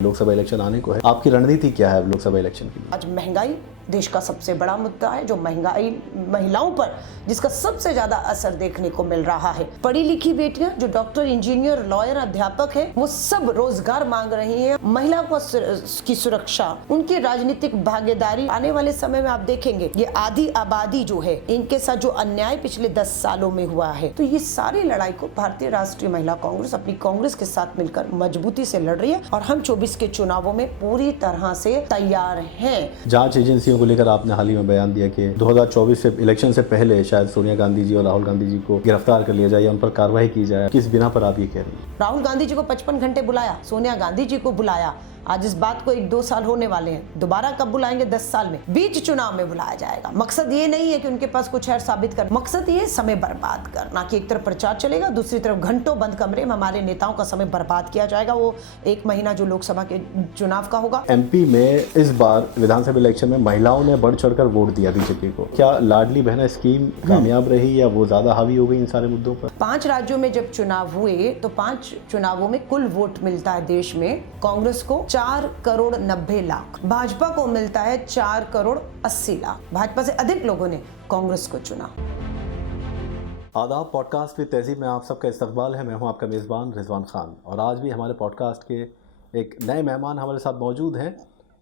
Lok Sabha election आने को है, आपकी रणनीति क्या है लोकसभा इलेक्शन के लिए? आज महंगाई देश का सबसे बड़ा मुद्दा है, जो महंगाई महिलाओं पर जिसका सबसे ज्यादा असर देखने को मिल रहा है। पढ़ी लिखी बेटियां जो डॉक्टर, इंजीनियर, लॉयर, अध्यापक है, वो सब रोजगार मांग रही हैं। महिला की सुरक्षा, उनकी राजनीतिक भागीदारी, आने वाले समय में आप देखेंगे ये आधी आबादी जो है, इनके साथ जो अन्याय पिछले 10 सालों में हुआ है, तो ये सारी लड़ाई को भारतीय राष्ट्रीय महिला कांग्रेस अपनी कांग्रेस के साथ मिलकर मजबूती से लड़ रही है और हम 24 के चुनावों में पूरी तरह से तैयार हैं। जांच एजेंसियों को लेकर आपने हाल ही में बयान दिया कि 2024 से इलेक्शन से पहले शायद सोनिया गांधी जी और राहुल गांधी जी को गिरफ्तार कर लिया जाए या उन पर कार्रवाई की जाए। किस बिना पर आप ये कह रही हैं? राहुल गांधी जी को 55 घंटे बुलाया, सोनिया गांधी जी को बुलाया। आज इस बात को 1-2 साल होने वाले हैं, दोबारा कब बुलाएंगे? 10 साल में, बीच चुनाव में बुलाया जाएगा। मकसद ये नहीं है कि उनके पास कुछ है साबित कर, मकसद ये समय बर्बाद करना कि एक तरफ प्रचार चलेगा, दूसरी तरफ घंटों बंद कमरे में हमारे नेताओं का समय बर्बाद किया जाएगा। वो 1 महीना जो लोकसभा के चुनाव का होगा। एमपी में इस बार विधानसभा इलेक्शन में महिलाओं ने बढ़ चढ़कर वोट दिया बीजेपी को। क्या लाडली बहना स्कीम कामयाब रही या वो ज्यादा हावी हो गई इन सारे मुद्दों पर? 5 राज्यों में जब चुनाव हुए तो 5 चुनावों में कुल वोट मिलता है देश में कांग्रेस को 4 करोड़ 90 लाख, भाजपा को मिलता है 4 करोड़ 80 लाख। भाजपा से अधिक लोगों ने कांग्रेस को चुना। आदाब, पॉडकास्ट विद तहजीब में आप सबका इस्तकबाल है। मैं हूं आपका मेज़बान रिजवान खान और आज भी हमारे पॉडकास्ट के एक नए मेहमान हमारे साथ मौजूद हैं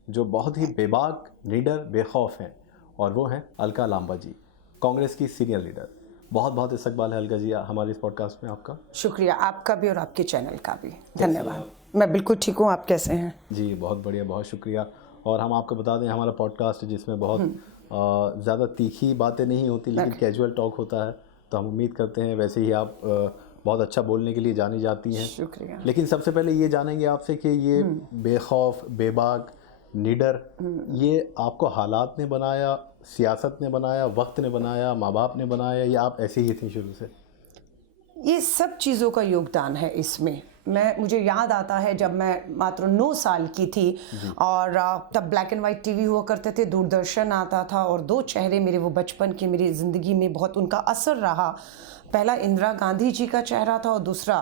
जो बहुत ही बेबाक, निडर, बेखौफ हैं और वो हैं अलका लांबा जी, कांग्रेस की सीनियर लीडर। बहुत बहुत इस्तकबाल है अलका जी हमारे इस पॉडकास्ट में आपका। शुक्रिया आपका भी और आपके चैनल का भी, धन्यवाद। मैं बिल्कुल ठीक हूँ, आप कैसे हैं? जी बहुत बढ़िया, बहुत शुक्रिया। और हम आपको बता दें हमारा पॉडकास्ट जिसमें बहुत ज़्यादा तीखी बातें नहीं होती लेकिन कैजुअल टॉक होता है, तो हम उम्मीद करते हैं वैसे ही आप बहुत अच्छा बोलने के लिए जानी जाती हैं। शुक्रिया। लेकिन सबसे पहले ये जानेंगे आपसे कि ये बेखौफ, बेबाक, निडर, ये आपको हालात ने बनाया, सियासत ने बनाया, वक्त ने बनाया, माँ बाप ने बनाया, या आप ऐसे ही थी शुरू से? ये सब चीज़ों का योगदान है इसमें। मुझे याद आता है जब मैं मात्र 9 साल की थी और तब ब्लैक एंड वाइट टीवी हुआ करते थे, दूरदर्शन आता था और 2 चेहरे मेरे वो बचपन के मेरी ज़िंदगी में बहुत उनका असर रहा। पहला इंदिरा गांधी जी का चेहरा था और दूसरा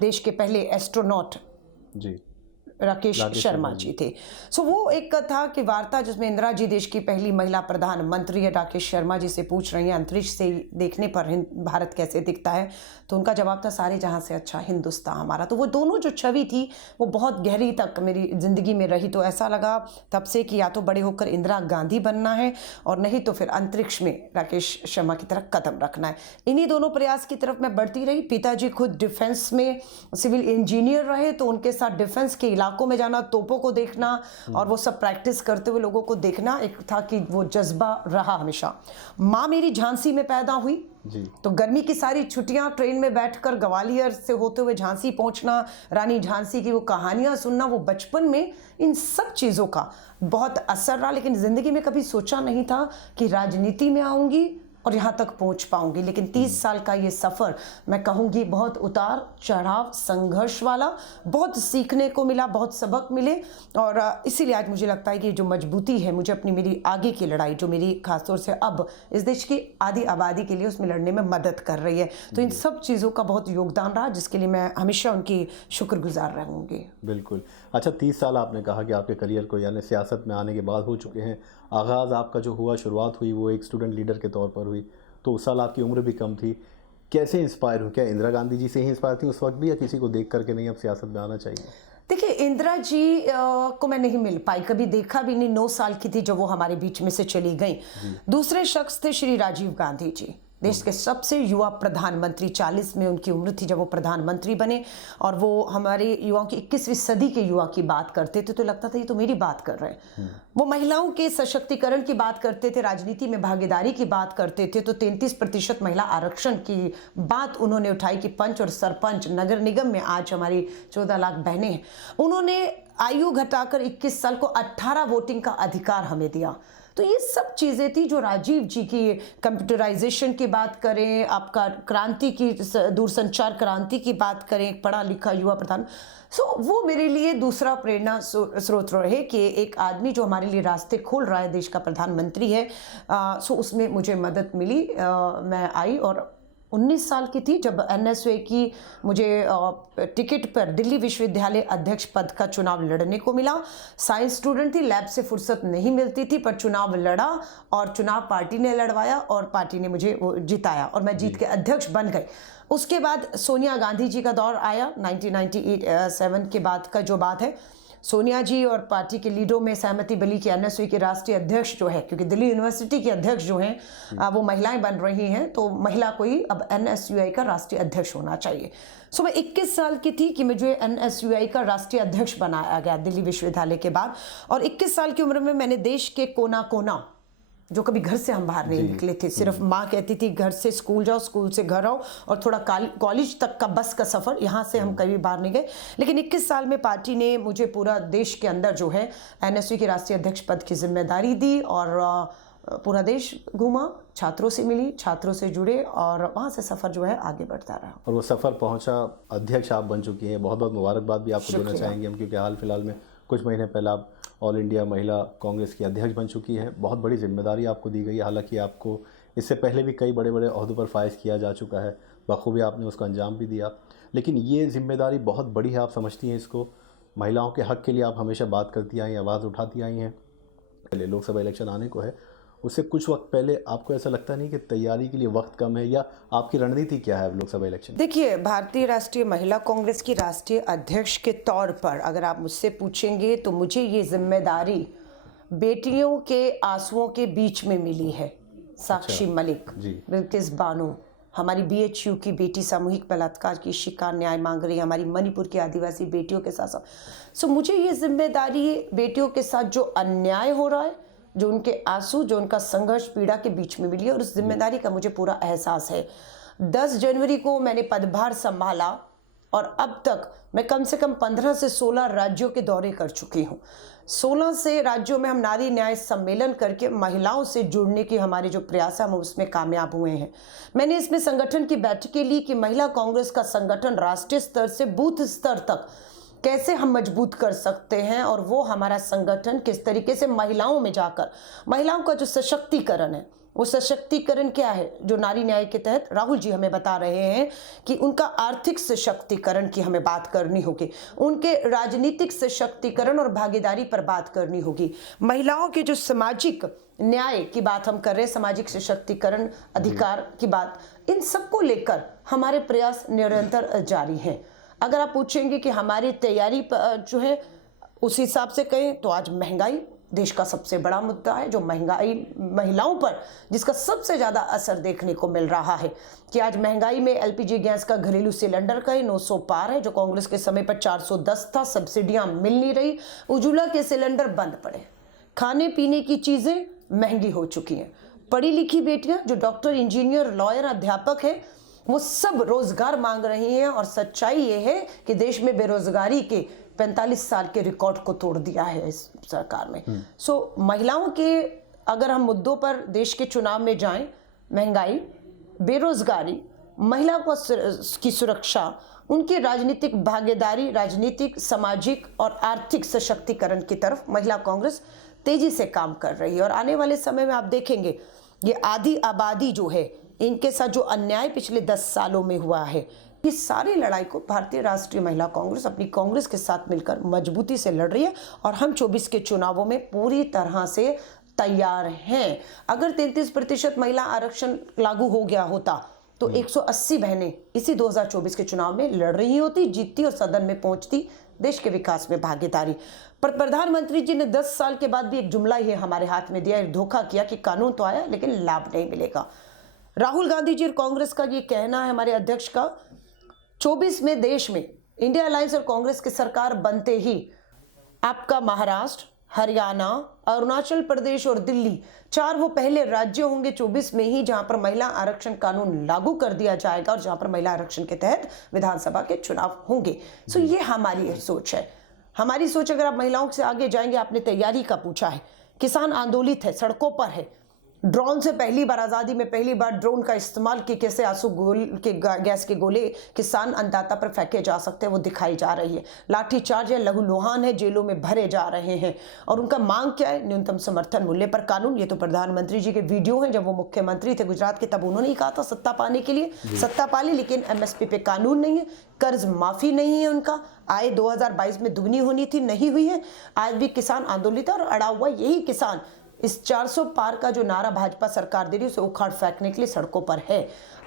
देश के पहले एस्ट्रोनॉट जी राकेश शर्मा जी थे। सो वो एक था कि वार्ता जिसमें इंदिरा जी देश की पहली महिला प्रधानमंत्री है, राकेश शर्मा जी से पूछ रही हैं अंतरिक्ष से देखने पर भारत कैसे दिखता है, तो उनका जवाब था सारे जहां से अच्छा हिंदुस्तान हमारा। तो वो दोनों जो छवि थी वो बहुत गहरी तक मेरी ज़िंदगी में रही। तो ऐसा लगा तब से कि या तो बड़े होकर इंदिरा गांधी बनना है और नहीं तो फिर अंतरिक्ष में राकेश शर्मा की तरफ कदम रखना है। इन्हीं दोनों प्रयास की तरफ मैं बढ़ती रही। पिताजी खुद डिफेंस में सिविल इंजीनियर रहे, तो उनके साथ डिफेंस के इलाकों में जाना, तोपों को देखना और वो सब प्रैक्टिस करते हुए लोगों को देखना एक था कि वो जज्बा रहा हमेशा। माँ मेरी झांसी में पैदा हुई जी। तो गर्मी की सारी छुट्टियां ट्रेन में बैठकर ग्वालियर से होते हुए झांसी पहुंचना, रानी झांसी की वो कहानियां सुनना, वो बचपन में इन सब चीज़ों का बहुत असर रहा। लेकिन ज़िंदगी में कभी सोचा नहीं था कि राजनीति में आऊँगी और यहाँ तक पहुँच पाऊंगी। लेकिन 30 साल का ये सफ़र मैं कहूँगी बहुत उतार चढ़ाव, संघर्ष वाला, बहुत सीखने को मिला, बहुत सबक मिले और इसीलिए आज मुझे लगता है कि जो मजबूती है मुझे अपनी मेरी आगे की लड़ाई जो मेरी खासतौर से अब इस देश की आधी आबादी के लिए उसमें लड़ने में मदद कर रही है। तो इन सब चीज़ों का बहुत योगदान रहा जिसके लिए मैं हमेशा उनकी शुक्रगुजार रहूँगी। बिल्कुल। अच्छा, 30 साल आपने कहा कि आपके करियर को यानी सियासत में आने के बाद हो चुके हैं। आगाज़ आपका जो हुआ, शुरुआत हुई वो एक स्टूडेंट लीडर के तौर पर हुई, तो उस साल आपकी उम्र भी कम थी। कैसे इंस्पायर हुई? क्या इंदिरा गांधी जी से ही इंस्पायर थी उस वक्त भी, या किसी को देख करके नहीं अब सियासत में आना चाहिए? देखिए, इंदिरा जी को मैं नहीं मिल पाई, कभी देखा भी नहीं। 9 साल की थी जब वो हमारे बीच में से चली गई। दूसरे शख्स थे श्री राजीव गांधी जी, देश के सबसे युवा प्रधानमंत्री। 40 में उनकी उम्र थी जब वो प्रधानमंत्री बने और वो हमारे युवाओं की 21वीं सदी के युवा की बात करते थे तो लगता था ये तो मेरी बात कर रहे हैं। वो महिलाओं के सशक्तिकरण की बात करते थे, राजनीति में भागीदारी की बात करते थे। तो 33% महिला आरक्षण की बात उन्होंने उठाई कि पंच और सरपंच नगर निगम में आज हमारी 14 लाख बहनें हैं। उन्होंने आयु घटाकर 21 साल को 18 वोटिंग का अधिकार हमें दिया। तो ये सब चीज़ें थी जो राजीव जी की, कंप्यूटराइजेशन की बात करें, आपका क्रांति की, दूरसंचार क्रांति की बात करें, पढ़ा लिखा युवा प्रधान, वो मेरे लिए दूसरा प्रेरणा स्रोत रहे कि एक आदमी जो हमारे लिए रास्ते खोल रहा है, देश का प्रधानमंत्री है। उसमें मुझे मदद मिली। मैं आई और 19 साल की थी जब एनएसयूआई की मुझे टिकट पर दिल्ली विश्वविद्यालय अध्यक्ष पद का चुनाव लड़ने को मिला। साइंस स्टूडेंट थी, लैब से फुर्सत नहीं मिलती थी, पर चुनाव लड़ा और चुनाव पार्टी ने लड़वाया और पार्टी ने मुझे वो जिताया और मैं जीत के अध्यक्ष बन गई। उसके बाद सोनिया गांधी जी का दौर आया 1997 के बाद का जो बात है। सोनिया जी और पार्टी के लीडरों में सहमति बनी कि एनएसयूआई के राष्ट्रीय अध्यक्ष जो है, क्योंकि दिल्ली यूनिवर्सिटी के अध्यक्ष जो हैं वो महिलाएं बन रही हैं, तो महिला को ही अब एनएसयूआई का राष्ट्रीय अध्यक्ष होना चाहिए। सो मैं 21 साल की थी कि मुझे एनएसयूआई का राष्ट्रीय अध्यक्ष बनाया गया दिल्ली विश्वविद्यालय के बाद। और 21 साल की उम्र में मैंने देश के कोना कोना, जो कभी घर से हम बाहर नहीं निकले थे, सिर्फ माँ कहती थी घर से स्कूल जाओ, स्कूल से घर आओ, और थोड़ा कॉलेज तक का बस का सफ़र, यहाँ से हम कभी बाहर नहीं गए। लेकिन 21 साल में पार्टी ने मुझे पूरा देश के अंदर जो है एनएसयूआई के राष्ट्रीय अध्यक्ष पद की जिम्मेदारी दी और पूरा देश घूमा, छात्रों से मिली, छात्रों से जुड़े और वहाँ से सफ़र जो है आगे बढ़ता रहा। और वो सफ़र पहुँचा, अध्यक्ष आप बन चुकी हैं। बहुत बहुत मुबारकबाद भी आपको देना चाहेंगे हम, क्योंकि हाल फिलहाल में कुछ महीने पहले आप ऑल इंडिया महिला कांग्रेस की अध्यक्ष बन चुकी हैं। बहुत बड़ी जिम्मेदारी आपको दी गई है। हालांकि आपको इससे पहले भी कई बड़े बड़े ओहदों पर फाइज किया जा चुका है, बखूबी आपने उसका अंजाम भी दिया, लेकिन ये जिम्मेदारी बहुत बड़ी है। आप समझती हैं इसको? महिलाओं के हक़ के लिए आप हमेशा बात करती आई, आवाज़ उठाती आई हैं। पहले लोकसभा इलेक्शन आने को है, उससे कुछ वक्त पहले आपको ऐसा लगता नहीं कि तैयारी के लिए वक्त कम है, या आपकी रणनीति क्या है लोकसभा इलेक्शन? देखिए, भारतीय राष्ट्रीय महिला कांग्रेस की राष्ट्रीय अध्यक्ष के तौर पर अगर आप मुझसे पूछेंगे तो मुझे ये जिम्मेदारी बेटियों के आंसुओं के बीच में मिली है। साक्षी मलिक, बिल्किस बानो, हमारी बीएचयू की बेटी सामूहिक बलात्कार की शिकार न्याय मांग रही है, हमारी मणिपुर की आदिवासी बेटियों के साथ साथ। सो मुझे ये जिम्मेदारी बेटियों के साथ जो अन्याय हो रहा है, जो उनके आंसू, जो उनका संघर्ष पीड़ा के बीच में मिली है, और उस जिम्मेदारी का मुझे पूरा एहसास है। 10 जनवरी को मैंने पदभार संभाला और अब तक मैं कम से कम 15 से 16 राज्यों के दौरे कर चुकी हूँ। 16 से राज्यों में हम नारी न्याय सम्मेलन करके महिलाओं से जुड़ने की हमारे जो प्रयास है हम उसमें कामयाब हुए हैं। मैंने इसमें संगठन की बैठकें ली कि महिला कांग्रेस का संगठन राष्ट्रीय स्तर से बूथ स्तर तक कैसे हम मजबूत कर सकते हैं, और वो हमारा संगठन किस तरीके से महिलाओं में जाकर महिलाओं का जो सशक्तिकरण है, वो सशक्तिकरण क्या है जो नारी न्याय के तहत राहुल जी हमें बता रहे हैं कि उनका आर्थिक सशक्तिकरण की हमें बात करनी होगी, उनके राजनीतिक सशक्तिकरण और भागीदारी पर बात करनी होगी, महिलाओं के जो सामाजिक न्याय की बात हम कर रहे हैं, सामाजिक सशक्तिकरण, अधिकार की बात, इन सबको लेकर हमारे प्रयास निरंतर जारी हैं। अगर आप पूछेंगे कि हमारी तैयारी जो है उस हिसाब से कहें तो आज महंगाई देश का सबसे बड़ा मुद्दा है, जो महंगाई महिलाओं पर जिसका सबसे ज़्यादा असर देखने को मिल रहा है कि आज महंगाई में एलपीजी गैस का घरेलू सिलेंडर का ही 900 पार है, जो कांग्रेस के समय पर 410 था, सब्सिडियां मिल नहीं रही, उज्ज्वला के सिलेंडर बंद पड़े, खाने पीने की चीज़ें महंगी हो चुकी हैं, पढ़ी लिखी बेटियां जो डॉक्टर, इंजीनियर, लॉयर, अध्यापक हैं वो सब रोजगार मांग रही हैं, और सच्चाई ये है कि देश में बेरोजगारी के 45 साल के रिकॉर्ड को तोड़ दिया है इस सरकार में। सो महिलाओं के अगर हम मुद्दों पर देश के चुनाव में जाएं, महंगाई, बेरोजगारी, महिला की सुरक्षा, उनकी राजनीतिक भागीदारी, राजनीतिक, सामाजिक और आर्थिक सशक्तिकरण की तरफ महिला कांग्रेस तेजी से काम कर रही है। और आने वाले समय में आप देखेंगे ये आधी आबादी जो है, इनके साथ जो अन्याय पिछले 10 सालों में हुआ है, इस सारी लड़ाई को भारतीय राष्ट्रीय महिला कांग्रेस अपनी कांग्रेस के साथ मिलकर मजबूती से लड़ रही है, और हम 24 के चुनावों में पूरी तरह से तैयार हैं। अगर 33% महिला आरक्षण लागू हो गया होता तो 180 बहनें इसी 2024 के चुनाव में लड़ रही होती, जीतती और सदन में पहुंचती, देश के विकास में भागीदारी। पर प्रधानमंत्री जी ने 10 साल के बाद भी एक जुमला ही हमारे हाथ में दिया, धोखा किया कि कानून तो आया लेकिन लाभ नहीं मिलेगा। राहुल गांधी जी और कांग्रेस का ये कहना है, हमारे अध्यक्ष का, 24 में देश में इंडिया अलायंस और कांग्रेस की सरकार बनते ही आपका महाराष्ट्र, हरियाणा, अरुणाचल प्रदेश और दिल्ली 4 वो पहले राज्य होंगे 24 में ही जहां पर महिला आरक्षण कानून लागू कर दिया जाएगा और जहां पर महिला आरक्षण के तहत विधानसभा के चुनाव होंगे। सो ये हमारी सोच है। हमारी सोच, अगर आप महिलाओं से आगे जाएंगे, आपने तैयारी का पूछा है, किसान आंदोलित है, सड़कों पर है, ड्रोन से पहली बार आज़ादी में पहली बार ड्रोन का इस्तेमाल कि कैसे आंसू के गैस के गोले किसान अन्नदाता पर फेंके जा सकते हैं वो दिखाई जा रही है। लाठीचार्ज है, लहूलुहान है, जेलों में भरे जा रहे हैं। और उनका मांग क्या है? न्यूनतम समर्थन मूल्य पर कानून। ये तो प्रधानमंत्री जी के वीडियो हैं जब वो मुख्यमंत्री थे गुजरात के, तब उन्होंने ही कहा था सत्ता पाने के लिए, सत्ता पा ली, लेकिन MSP पे कानून नहीं है, कर्ज माफी नहीं है, उनका आय 2022 में दुगनी होनी थी, नहीं हुई है। आज भी किसान आंदोलित है और अड़ा हुआ यही किसान इस 400 पार का जो नारा भाजपा सरकार दे रही है उसे उखाड़ फेंकने के लिए सड़कों पर है।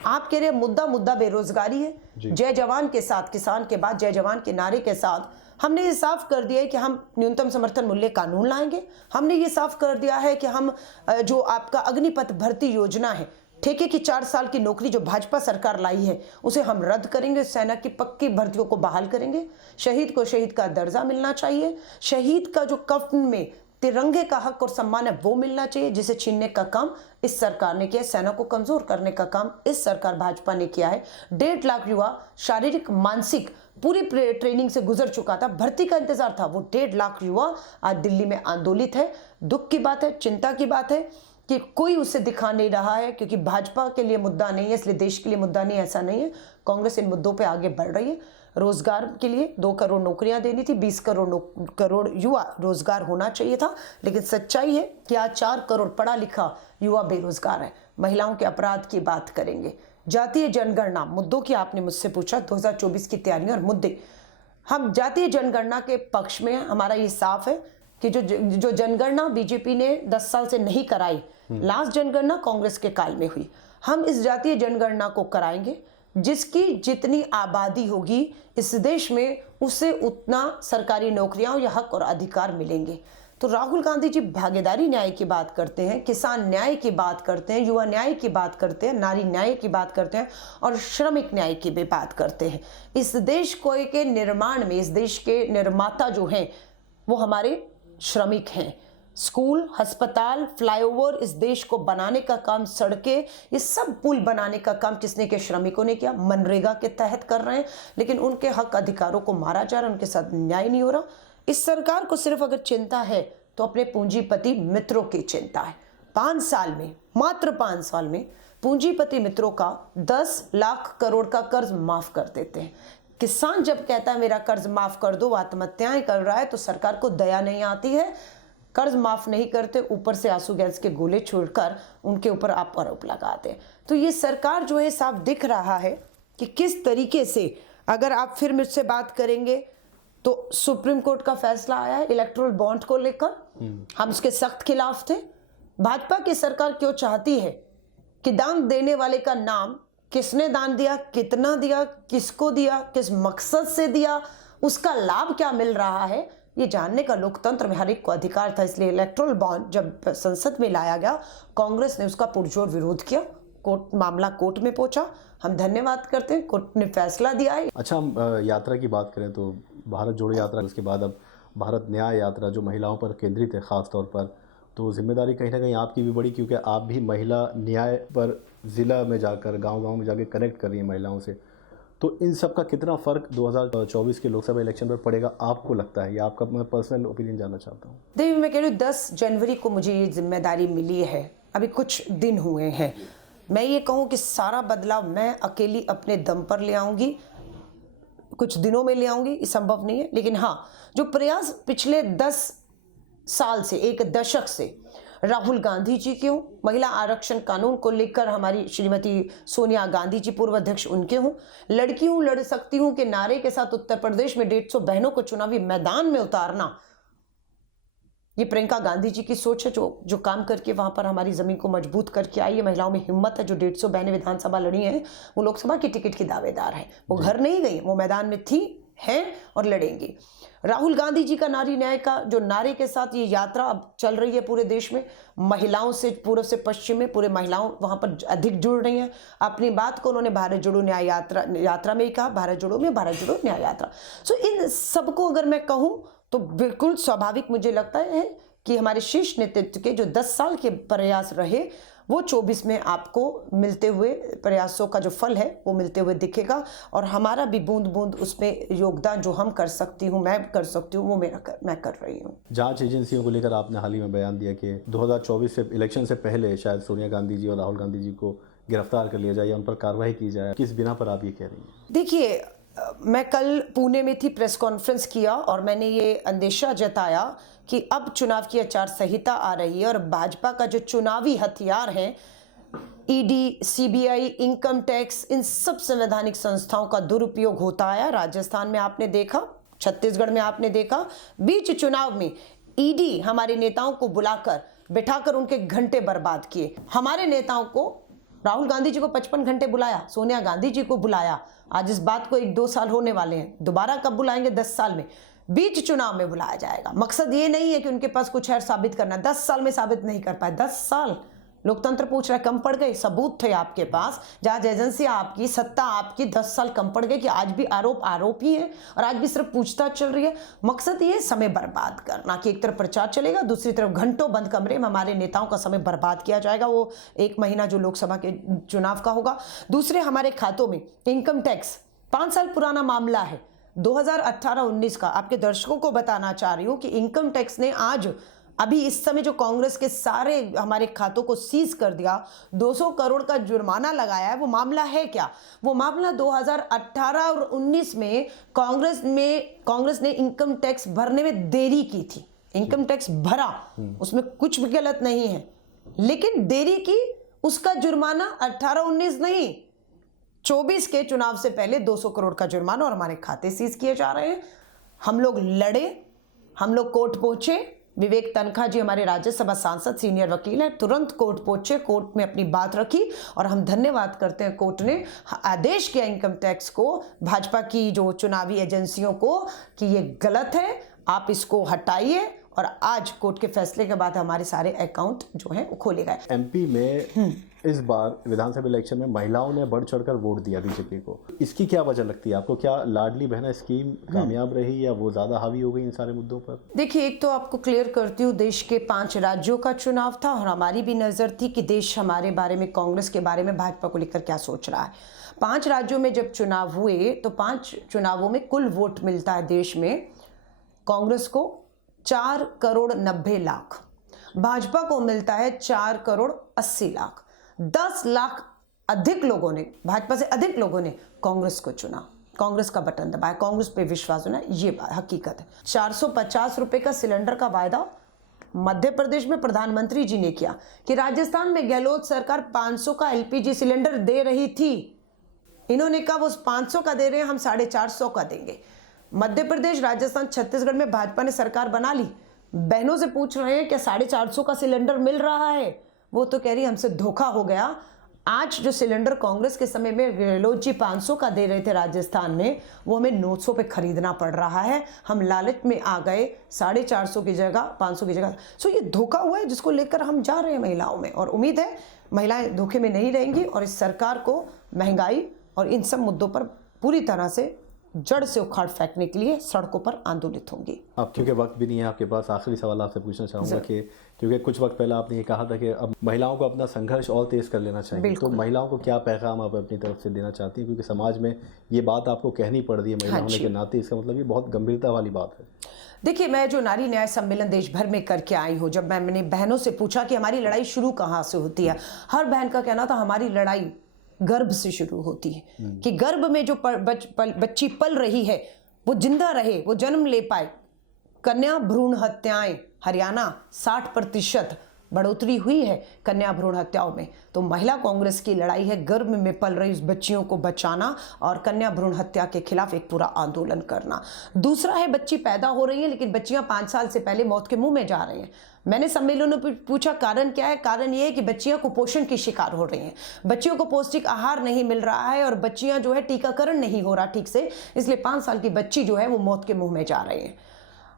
आप कह रहे हैं मुद्दा बेरोजगारी है। जय जवान के साथ, किसान के बाद जय जवान के नारे के साथ हमने ये साफ कर दिया है कि हम न्यूनतम समर्थन मूल्य कानून लाएंगे। हमने ये साफ कर दिया है कि हम जो आपका अग्निपथ भर्ती योजना है, ठेके की 4 साल की नौकरी जो भाजपा सरकार लाई है उसे हम रद्द करेंगे, सेना की पक्की भर्तियों को बहाल करेंगे। शहीद को शहीद का दर्जा मिलना चाहिए। शहीद का जो कफन में तिरंगे का हक और सम्मान है वो मिलना चाहिए, जिसे छीनने का काम इस सरकार ने किया। सेना को कमजोर करने का काम इस सरकार भाजपा ने किया है। 1.5 लाख युवा शारीरिक मानसिक पूरी ट्रेनिंग से गुजर चुका था, भर्ती का इंतजार था, वो 1.5 लाख युवा आज दिल्ली में आंदोलित है। दुख की बात है, चिंता की बात है कि कोई उसे दिखा नहीं रहा है, क्योंकि भाजपा के लिए मुद्दा नहीं है इसलिए देश के लिए मुद्दा नहीं, ऐसा नहीं है। कांग्रेस इन मुद्दों पे आगे बढ़ रही है। रोजगार के लिए 2 करोड़ नौकरियां देनी थी, 20 करोड़ युवा रोजगार होना चाहिए था, लेकिन सच्चाई है कि आज 4 करोड़ पढ़ा लिखा युवा बेरोजगार है। महिलाओं के अपराध की बात करेंगे, जातीय जनगणना मुद्दों की आपने मुझसे पूछा, 2024 की तैयारियां और मुद्दे। हम जातीय जनगणना के पक्ष में, हमारा ये साफ है कि जो जनगणना बीजेपी ने 10 साल से नहीं कराई, लास्ट जनगणना कांग्रेस के काल में हुई, हम इस जातीय जनगणना को कराएंगे। जिसकी जितनी आबादी होगी इस देश में, उसे उतना सरकारी नौकरियां या हक और अधिकार मिलेंगे। तो राहुल गांधी जी भागीदारी न्याय की बात करते हैं, किसान न्याय की बात करते हैं, युवा न्याय की बात करते हैं, नारी न्याय की बात करते हैं और श्रमिक न्याय की भी बात करते हैं। इस देश को के निर्माण में, इस देश के निर्माता जो हैं वो हमारे श्रमिक हैं। स्कूल, अस्पताल, फ्लाईओवर, इस देश को बनाने का काम, सड़कें, ये सब पुल बनाने का काम किसने किया? श्रमिकों ने किया। मनरेगा के तहत कर रहे हैं, लेकिन उनके हक अधिकारों को मारा जा रहा है, उनके साथ न्याय नहीं हो रहा। इस सरकार को सिर्फ अगर चिंता है तो अपने पूंजीपति मित्रों की चिंता है। 5 साल में, मात्र 5 साल में पूंजीपति मित्रों का 10 लाख करोड़ का कर्ज माफ कर देते हैं। किसान जब कहता है मेरा कर्ज माफ कर दो, आत्महत्याएं कर रहा है, तो सरकार को दया नहीं आती है। कर्ज माफ नहीं करते, ऊपर से आंसू गैस के गोले छोड़कर उनके ऊपर आप आरोप लगाते हैं। तो ये सरकार जो है, साफ दिख रहा है कि किस तरीके से, अगर आप फिर मुझसे बात करेंगे तो सुप्रीम कोर्ट का फैसला आया है इलेक्टोरल बॉन्ड को लेकर, हम उसके सख्त खिलाफ थे। भाजपा की सरकार क्यों चाहती है कि दान देने वाले का नाम, किसने दान दिया, कितना दिया, किसको दिया, किस मकसद से दिया, उसका लाभ क्या मिल रहा है, ये जानने का लोकतंत्र में हर एक को अधिकार था। इसलिए इलेक्टोरल बॉन्ड जब संसद में लाया गया, कांग्रेस ने उसका पुरजोर विरोध किया, मामला कोर्ट में पहुंचा। हम धन्यवाद करते हैं, कोर्ट ने फैसला दिया है। अच्छा, हम यात्रा की बात करें तो भारत जोड़ो यात्रा, उसके बाद अब भारत न्याय यात्रा जो महिलाओं पर केंद्रित है ख़ास तौर पर, तो जिम्मेदारी कहीं ना कहीं आपकी भी बड़ी, क्योंकि आप भी महिला न्याय पर ज़िला में जाकर, गांव-गांव में जाकर कनेक्ट कर रही हैं महिलाओं से। तो इन सब का कितना फ़र्क 2024 के लोकसभा इलेक्शन पर पड़ेगा आपको लगता है, या आपका मैं पर्सनल ओपिनियन जानना चाहता हूँ? देखिए, मैं कह रही हूँ 10 जनवरी को मुझे ये जिम्मेदारी मिली है, अभी कुछ दिन हुए हैं। मैं ये कहूँ कि सारा बदलाव मैं अकेली अपने दम पर ले आऊँगी, कुछ दिनों में ले आऊँगी, ये संभव नहीं है। लेकिन हाँ, जो प्रयास पिछले 10 साल से, 1 दशक से राहुल गांधी जी के हों, महिला आरक्षण कानून को लेकर हमारी श्रीमती सोनिया गांधी जी पूर्व अध्यक्ष उनके हों, लड़की हूं लड़ सकती हूं के नारे के साथ उत्तर प्रदेश में 150 बहनों को चुनावी मैदान में उतारना, ये प्रियंका गांधी जी की सोच है, जो काम करके वहां पर हमारी जमीन को मजबूत करके आई है। महिलाओं में हिम्मत है, जो 150 बहनें विधानसभा लड़ी हैं, वो लोकसभा की टिकट की दावेदार है, वो घर नहीं गई, वो मैदान में थी, हैं और लड़ेंगी। राहुल गांधी जी का नारी न्याय का जो नारे के साथ ये यात्रा अब चल रही है पूरे देश में, महिलाओं से पूर्व से पश्चिम में पूरे महिलाओं वहां पर अधिक जुड़ रही हैं। अपनी बात को उन्होंने भारत जोड़ो न्याय यात्रा में ही कहा, भारत जोड़ो न्याय यात्रा। सो इन सबको अगर मैं कहूं तो बिल्कुल स्वाभाविक मुझे लगता है कि हमारे शीर्ष नेतृत्व के जो 10 साल के प्रयास रहे, वो 24 में आपको मिलते हुए प्रयासों का जो फल है वो मिलते हुए दिखेगा। और हमारा भी बूंद बूंद उसमें योगदान जो हम कर सकती हूँ, मैं कर सकती हूँ, वो मैं कर रही हूँ। जांच एजेंसियों को लेकर आपने हाल ही में बयान दिया कि 2024 से इलेक्शन से पहले शायद सोनिया गांधी जी और राहुल गांधी जी को गिरफ्तार कर लिया जाए या उन पर कार्रवाई की जाए, किस बिना पर आप ये कह रही हैं? देखिए, मैं कल पुणे में थी, प्रेस कॉन्फ्रेंस किया और मैंने ये अंदेशा जताया कि अब चुनाव की आचार संहिता आ रही है और भाजपा का जो चुनावी हथियार है, ईडी, सीबीआई, इनकम टैक्स, इन सब संवैधानिक संस्थाओं का दुरुपयोग होता है। राजस्थान में आपने देखा, छत्तीसगढ़ में आपने देखा, बीच चुनाव में ईडी हमारे नेताओं को बुलाकर बिठाकर उनके घंटे बर्बाद किए। हमारे नेताओं को, राहुल गांधी जी को 55 घंटे बुलाया, सोनिया गांधी जी को बुलाया। आज इस बात को 1-2 साल होने वाले हैं, दोबारा कब बुलाएंगे? 10 साल में, बीच चुनाव में बुलाया जाएगा। मकसद ये नहीं है कि उनके पास कुछ है साबित करना, 10 साल में साबित नहीं कर पाए। 10 साल लोकतंत्र पूछ रहा है, कम पड़ गए? सबूत थे आपके पास, जांच एजेंसियां आपकी, सत्ता आपकी, 10 साल कम पड़ गए कि आज भी आरोप ही है और आज भी सिर्फ पूछताछ चल रही है। मकसद ये समय बर्बाद करना कि एक तरफ प्रचार चलेगा, दूसरी तरफ घंटों बंद कमरे में हमारे नेताओं का समय बर्बाद किया जाएगा। वो 1 महीना जो लोकसभा के चुनाव का होगा। दूसरे, हमारे खातों में इनकम टैक्स 5 साल पुराना मामला है, 2018-19 का। आपके दर्शकों को बताना चाह रही हूँ कि इनकम टैक्स ने आज अभी इस समय जो कांग्रेस के सारे हमारे खातों को सीज कर दिया, 200 करोड़ का जुर्माना लगाया है। वो मामला है क्या? वो मामला 2018 और 19 में कांग्रेस ने इनकम टैक्स भरने में देरी की थी। इनकम टैक्स भरा, उसमें कुछ भी गलत नहीं है, लेकिन देरी की, उसका जुर्माना 18-19 नहीं, 24 के चुनाव से पहले 200 करोड़ का जुर्माना और हमारे खाते सीज किए जा रहे हैं। हम लोग लड़े, हम लोग कोर्ट पहुंचे। विवेक तनखा जी हमारे राज्यसभा सांसद, सीनियर वकील हैं, तुरंत कोर्ट पहुंचे, कोर्ट में अपनी बात रखी और हम धन्यवाद करते हैं कोर्ट ने आदेश किया इनकम टैक्स को, भाजपा की जो चुनावी एजेंसियों को, कि ये गलत है, आप इसको हटाइए। और आज कोर्ट के फैसले के बाद हमारे सारे अकाउंट जो हैं वो खोले गए। एमपी में इस बार विधानसभा इलेक्शन में महिलाओं ने बढ़ चढ़कर वोट दिया बीजेपी को, इसकी क्या वजह लगती है आपको? क्या लाडली बहना स्कीम कामयाब रही या वो ज्यादा हावी हो गई इन सारे मुद्दों पर? देखिए, एक तो आपको क्लियर करती हूँ, देश के 5 राज्यों का चुनाव था और हमारी भी नजर थी कि देश हमारे बारे में, कांग्रेस के बारे में, भाजपा को लेकर क्या सोच रहा है। 5 राज्यों में जब चुनाव हुए तो 5 चुनावों में कुल वोट मिलता है देश में कांग्रेस को 4 करोड़ 90 लाख, भाजपा को मिलता है 4 करोड़ 80 लाख। 10 लाख अधिक लोगों ने, भाजपा से अधिक लोगों ने कांग्रेस को चुना, कांग्रेस का बटन दबाया, कांग्रेस पे विश्वास होना, ये हकीकत है। 450 रुपए का सिलेंडर का वायदा मध्य प्रदेश में प्रधानमंत्री जी ने किया कि राजस्थान में गहलोत सरकार 500 का एलपीजी सिलेंडर दे रही थी, इन्होंने कहा वो 500 का दे रहे हैं, हम 450 का देंगे। मध्य प्रदेश, राजस्थान, छत्तीसगढ़ में भाजपा ने सरकार बना ली। बहनों से पूछ रहे हैं क्या 450 का सिलेंडर मिल रहा है? वो तो कह रही हमसे धोखा हो गया। आज जो सिलेंडर कांग्रेस के समय में गहलोत जी 500 का दे रहे थे राजस्थान में, वो हमें 900 पे खरीदना पड़ रहा है। हम लालच में आ गए, 450 की जगह 500 की जगह। सो ये धोखा हुआ है जिसको लेकर हम जा रहे हैं महिलाओं में, और उम्मीद है महिलाएं धोखे में नहीं रहेंगी और इस सरकार को महंगाई और इन सब मुद्दों पर पूरी तरह से जड़ से उखाड़ फेंकने के लिए सड़कों पर आंदोलित होंगी। अब क्योंकि वक्त भी नहीं है आपके पास, आखिरी सवाल आपसे पूछना चाहूँगा कि क्योंकि कुछ वक्त पहले आपने ये कहा था कि अब महिलाओं को अपना संघर्ष और तेज कर लेना चाहिए, तो महिलाओं को क्या पैगाम आप अपनी तरफ से देना चाहती हैं? क्योंकि समाज में ये बात आपको कहनी पड़ रही है महिला होने के नाते, इसका मतलब ये बहुत गंभीरता वाली बात है। देखिए, मैं जो नारी न्याय सम्मेलन देश भर में करके आई हूँ, जब मैंने बहनों से पूछा कि हमारी लड़ाई शुरू कहाँ से होती है, हर बहन का कहना था हमारी लड़ाई गर्भ से शुरू होती है, कि गर्भ में जो बच्ची पल रही है वो जिंदा रहे, वो जन्म ले पाए। कन्या भ्रूण हत्याएं, हरियाणा 60% बढ़ोतरी हुई है कन्या भ्रूण हत्याओं में। तो महिला कांग्रेस की लड़ाई है गर्भ में पल रही उस बच्चियों को बचाना और कन्या भ्रूण हत्या के खिलाफ एक पूरा आंदोलन करना। दूसरा है, बच्ची पैदा हो रही है लेकिन बच्चियां 5 साल से पहले मौत के मुंह में जा रही हैं। मैंने सम्मेलनों में पूछा कारण क्या है? कारण ये है कि बच्चियां कुपोषण की शिकार हो रही हैं, बच्चियों को पौष्टिक आहार नहीं मिल रहा है और बच्चियां जो है टीकाकरण नहीं हो रहा ठीक से, इसलिए 5 साल की बच्ची जो है वो मौत के मुंह में जा रही है।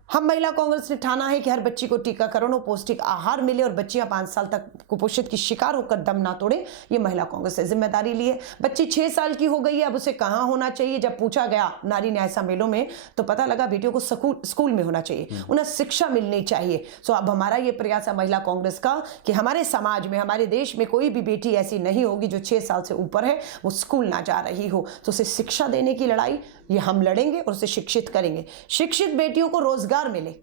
हम महिला कांग्रेस ने ठाना है कि हर बच्ची को टीकाकरण और पौष्टिक आहार मिले और बच्चियां 5 साल तक कुपोषित की शिकार होकर दम ना तोड़े। ये महिला कांग्रेस ने जिम्मेदारी ली है। बच्ची 6 साल की हो गई है, अब उसे कहाँ होना चाहिए? जब पूछा गया नारी न्याय सम्मेलन में तो पता लगा बेटियों को स्कूल में होना चाहिए, उन्हें शिक्षा मिलनी चाहिए। सो अब हमारा ये प्रयास है महिला कांग्रेस का कि हमारे समाज में, हमारे देश में कोई भी बेटी ऐसी नहीं होगी जो 6 साल से ऊपर है वो स्कूल ना जा रही हो। तो उसे शिक्षा देने की लड़ाई ये हम लड़ेंगे और उसे शिक्षित करेंगे। शिक्षित बेटियों को रोजगार मिले,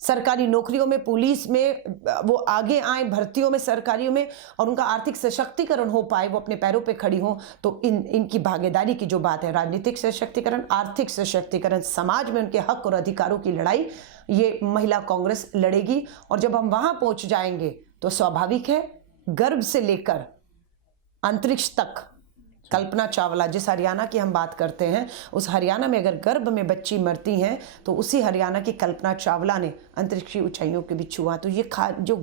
सरकारी नौकरियों में, पुलिस में वो आगे आए, भर्तियों में, सरकारियों में, और उनका आर्थिक सशक्तिकरण हो पाए, वो अपने पैरों पे खड़ी हो। तो इनकी भागीदारी की जो बात है, राजनीतिक सशक्तिकरण, आर्थिक सशक्तिकरण, समाज में उनके हक और अधिकारों की लड़ाई, ये महिला कांग्रेस लड़ेगी। और जब हम वहां पहुंच जाएंगे तो स्वाभाविक है गर्भ से लेकर अंतरिक्ष तक, कल्पना चावला, जिस हरियाणा की हम बात करते हैं, उस हरियाणा में अगर गर्भ में बच्ची मरती हैं तो उसी हरियाणा की कल्पना चावला ने अंतरिक्षीय ऊंचाइयों के भी छुआ। तो ये जो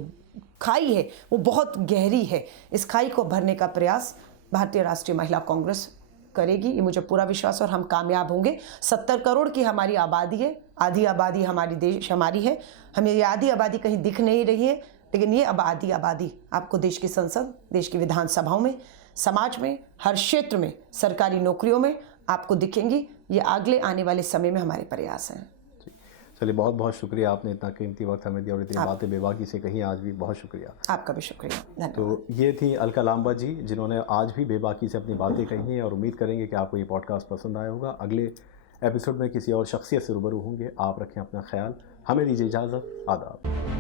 खाई है वो बहुत गहरी है। इस खाई को भरने का प्रयास भारतीय राष्ट्रीय महिला कांग्रेस करेगी, ये मुझे पूरा विश्वास, और हम कामयाब होंगे। 70 करोड़ की हमारी आबादी है, आधी आबादी हमारी देश हमारी है। हमें ये आधी आबादी कहीं दिख नहीं रही है, लेकिन ये अब आधी आबादी आपको देश की संसद, देश की विधानसभाओं में, समाज में, हर क्षेत्र में, सरकारी नौकरियों में आपको दिखेंगी। ये अगले आने वाले समय में हमारे प्रयास हैं। चलिए, बहुत बहुत शुक्रिया, आपने इतना कीमती वक्त हमें दिया और इतनी बातें बेबाकी से कहीं, आज भी बहुत शुक्रिया। आपका भी शुक्रिया, धन्यवाद। तो ये थी अलका लांबा जी, जिन्होंने आज भी बेबाकी से अपनी बातें कही हैं, और उम्मीद करेंगे कि आपको ये पॉडकास्ट पसंद आया होगा। अगले एपिसोड में किसी और शख्सियत से रूबरू होंगे। आप रखें अपना ख्याल, हमें दीजिए इजाज़त, आदाब।